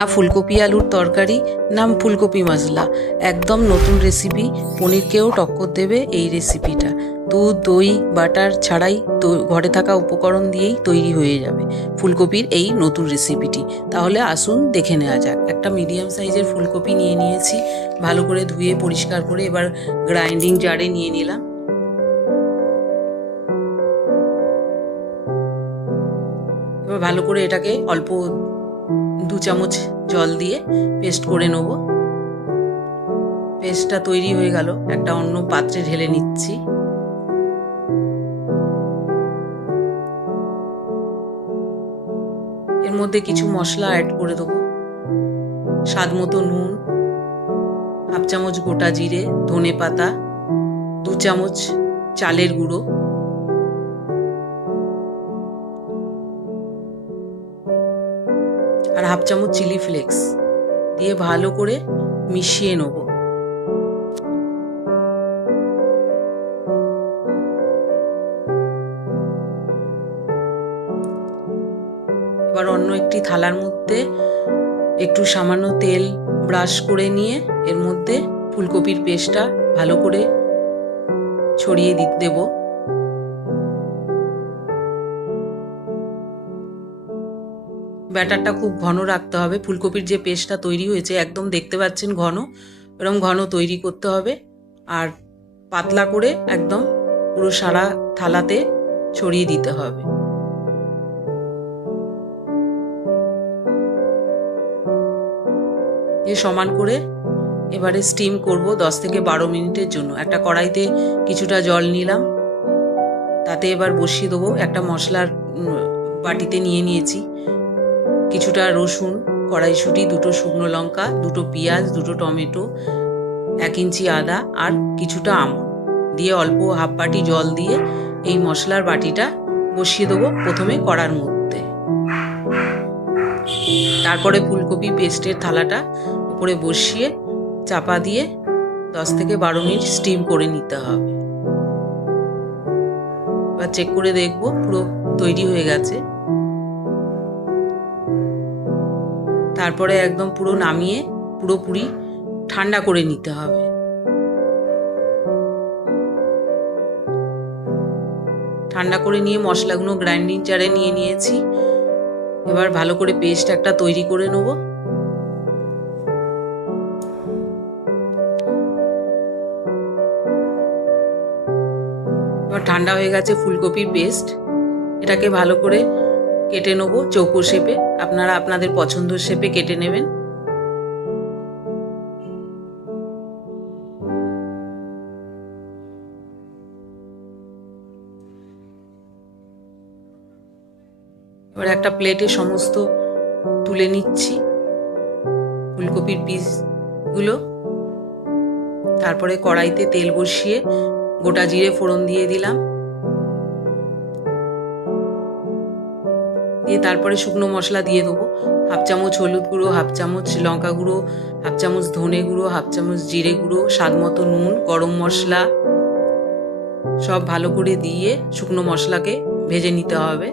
ফুলকপি আলুর তরকারি, নাম ফুলকপি মশলা। একদম নতুন রেসিপি, পনিরকেও টক্কর দেবে এই রেসিপিটা। দুধ, দই, বাটার ছাড়াই ঘরে থাকা উপকরণ দিয়েই তৈরি হয়ে যাবে ফুলকপির এই নতুন রেসিপিটি। তাহলে আসুন দেখে নেওয়া যাক। একটা মিডিয়াম সাইজের ফুলকপি নিয়ে নিয়েছি, ভালো করে ধুয়ে পরিষ্কার করে এবার গ্রাইন্ডিং জারে নিয়ে নিলাম। এবার ভালো করে এটাকে অল্প 2 চামচ জল দিয়ে পেস্ট করে নেব। পেস্টটা তৈরি হয়ে গেল, একটা অন্য পাত্রে ঢেলে নিচ্ছি। এর মধ্যে কিছু মশলা অ্যাড করে দেবো। স্বাদ মতো নুন, 1/2 চামচ গোটা জিরে, ধনে পাতা, 2 চামচ চালের গুঁড়ো, আর 1/2 চামচ চিলি ফ্লেক্স দিয়ে ভালো করে মিশিয়ে নেব। এবার অন্য একটি থালার মধ্যে একটু সামান্য তেল ব্রাশ করে নিয়ে এর মধ্যে ফুলকপির পেস্টটা ভালো করে ছড়িয়ে দেব। ব্যাটারটা খুব ঘন রাখতে হবে। ফুলকপির যে পেস্টটা তৈরি হয়েছে একদম দেখতে পাচ্ছেন ঘন, এরকম ঘন তৈরি করতে হবে। আর পাতলা করে একদম পুরো সারা থালাতে ছড়িয়ে দিতে হবে। দিয়ে সমান করে এবারে স্টিম করব 10 থেকে 12 মিনিটের জন্য। একটা কড়াইতে কিছুটা জল নিলাম, তাতে এবার বসিয়ে দেবো। একটা মশলার বাটিতে নিয়ে নিয়েছি কিছুটা রসুন, কড়াইশুঁটি, 2টো শুকনো লঙ্কা, 2টো পেঁয়াজ, 2টো টমেটো, 1 ইঞ্চি আদা আর কিছুটা আমন্ড দিয়ে অল্প 1/2 বাটি জল দিয়ে এই মশলার বাটিটা বসিয়ে দেবো প্রথমে কড়ার মধ্যে। তারপরে ফুলকপি পেস্টের থালাটা উপরে বসিয়ে চাপা দিয়ে 10 থেকে 12 মিনিট স্টিম করে নিতে হবে। এবার চেক করে দেখবো পুরো তৈরি হয়ে গেছে। তারপরে একদম পুরো নামিয়ে পুরোপুরি ঠান্ডা করে নিতে হবে। ঠান্ডা করে নিয়ে মশলাগুলো গ্রাইন্ডিং জারে নিয়ে নিয়েছি। এবার ভালো করে পেস্ট একটা তৈরি করে নেব। এবার ঠান্ডা হয়ে গেছে ফুলকপির পেস্ট, এটাকে ভালো করে কেটে নেব চৌকো শেপে। আপনারা আপনাদের পছন্দের শেপে কেটে নেবেন। এবার একটা প্লেটে সমস্ত তুলে নিচ্ছি ফুলকপির পিসগুলো। তারপরে কড়াইতে তেল বসিয়ে গোটা জিরে ফোড়ন দিয়ে দিলাম। দিয়ে তারপরে শুকনো মশলা দিয়ে দেবো। 1/2 চামচ হলুদ গুঁড়ো, 1/2 চামচ লঙ্কা গুঁড়ো, 1/2 চামচ ধনে গুঁড়ো, 1/2 চামচ জিরে গুঁড়ো, স্বাদ মতো নুন, গরম মশলা সব ভালো করে দিয়ে শুকনো মশলাকে ভেজে নিতে হবে।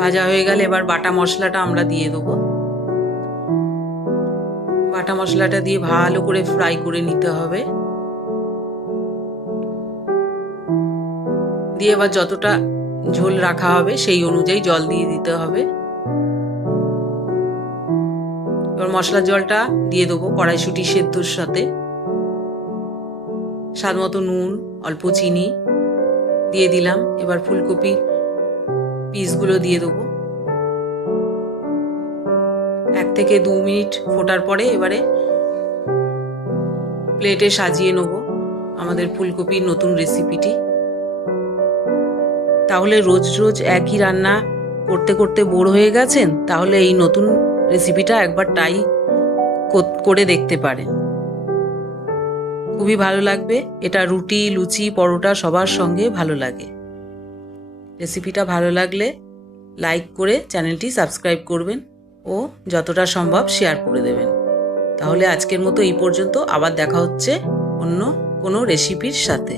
ভাজা হয়ে গেলে এবার বাটা মশলাটা আমরা দিয়ে দেবো। বাটা মশলাটা দিয়ে ভালো করে ফ্রাই করে নিতে হবে। দিয়ে এবার যতটা ঝোল রাখা হবে সেই অনুযায়ী জল দিয়ে দিতে হবে। এবার মশলার জলটা দিয়ে দেবো কড়াইশুঁটি সেদ্ধর সাথে। স্বাদ মতো নুন, অল্প চিনি দিয়ে দিলাম। এবার ফুলকপির পিসগুলো দিয়ে দেবো। 1 থেকে 2 মিনিট ফোটার পরে এবারে প্লেটে সাজিয়ে নেব আমাদের ফুলকপির নতুন রেসিপিটি। তাহলে রোজ রোজ একই রান্না করতে করতে বোর হয়ে গেছেন, তাহলে এই নতুন রেসিপিটা একবার ট্রাই করে দেখতে পারেন। খুবই ভালো লাগবে এটা। রুটি, লুচি, পরোটা সবার সঙ্গে ভালো লাগে। রেসিপিটা ভালো লাগলে লাইক করে চ্যানেলটি সাবস্ক্রাইব করবেন ও যতটা সম্ভব শেয়ার করে দেবেন। তাহলে আজকের মতো এই পর্যন্ত। আবার দেখা হচ্ছে অন্য কোনো রেসিপির সাথে।